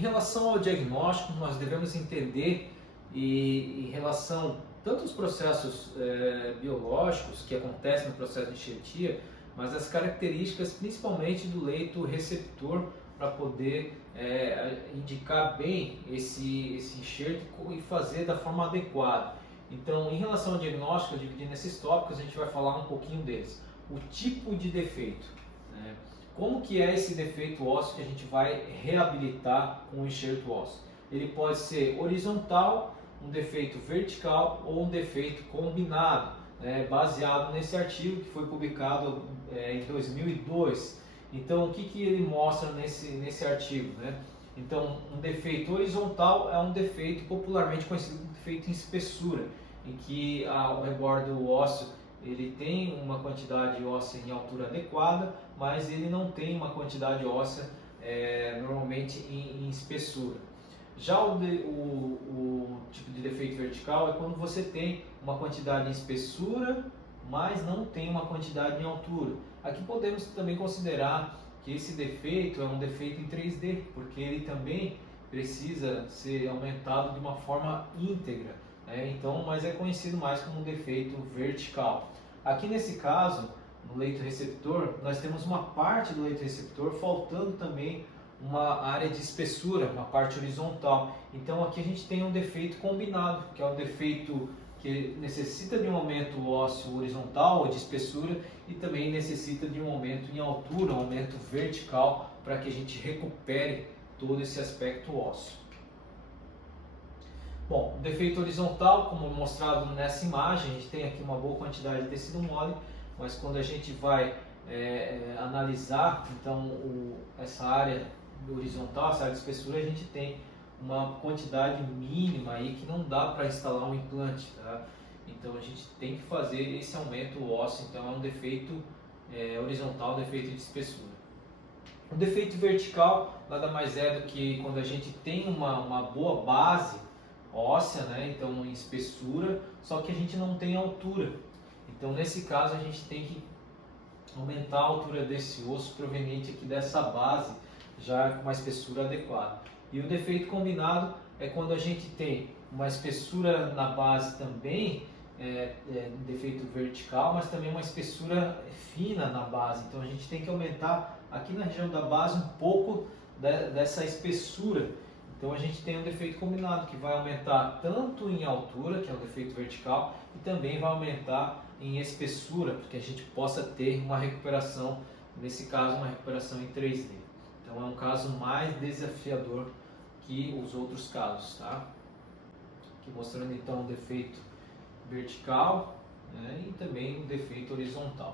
relação ao diagnóstico, nós devemos entender em relação tanto aos processos biológicos que acontecem no processo de enxertia, mas as características principalmente do leito receptor para poder indicar bem esse enxerto e fazer da forma adequada. Então, em relação ao diagnóstico, dividindo esses tópicos, a gente vai falar um pouquinho deles. O tipo de defeito, né? Como que é esse defeito ósseo que a gente vai reabilitar com o enxerto ósseo? Ele pode ser horizontal, um defeito vertical ou um defeito combinado, né? Baseado nesse artigo que foi publicado em 2002. Então, o que ele mostra nesse artigo, né? Então, um defeito horizontal é um defeito popularmente conhecido como defeito em espessura, em que ao redor do ósseo ele tem uma quantidade óssea em altura adequada, mas ele não tem uma quantidade óssea normalmente em espessura. Já o tipo de defeito vertical é quando você tem uma quantidade em espessura, mas não tem uma quantidade em altura. Aqui podemos também considerar que esse defeito é um defeito em 3D, porque ele também precisa ser aumentado de uma forma íntegra, né? Então, mas é conhecido mais como um defeito vertical. Aqui nesse caso, no leito receptor, nós temos uma parte do leito receptor faltando também uma área de espessura, uma parte horizontal. Então aqui a gente tem um defeito combinado, que é um defeito que necessita de um aumento ósseo horizontal ou de espessura e também necessita de um aumento em altura, um aumento vertical, para que a gente recupere todo esse aspecto ósseo. Bom, o defeito horizontal, como mostrado nessa imagem, a gente tem aqui uma boa quantidade de tecido mole, mas quando a gente vai analisar então essa área horizontal, essa área de espessura, a gente tem uma quantidade mínima aí que não dá para instalar um implante, tá? Então a gente tem que fazer esse aumento ósseo, então é um defeito horizontal, defeito de espessura. O defeito vertical nada mais é do que quando a gente tem uma boa base óssea, né? Então em espessura, só que a gente não tem altura. Então nesse caso a gente tem que aumentar a altura desse osso proveniente aqui dessa base, já com uma espessura adequada. E o defeito combinado é quando a gente tem uma espessura na base também, defeito vertical, mas também uma espessura fina na base. Então a gente tem que aumentar aqui na região da base um pouco dessa espessura. Então a gente tem um defeito combinado que vai aumentar tanto em altura, que é o defeito vertical, e também vai aumentar em espessura, para que a gente possa ter uma recuperação, nesse caso uma recuperação em 3D. Então é um caso mais desafiador que os outros casos, tá? Aqui mostrando então o defeito vertical, né, e também o defeito horizontal.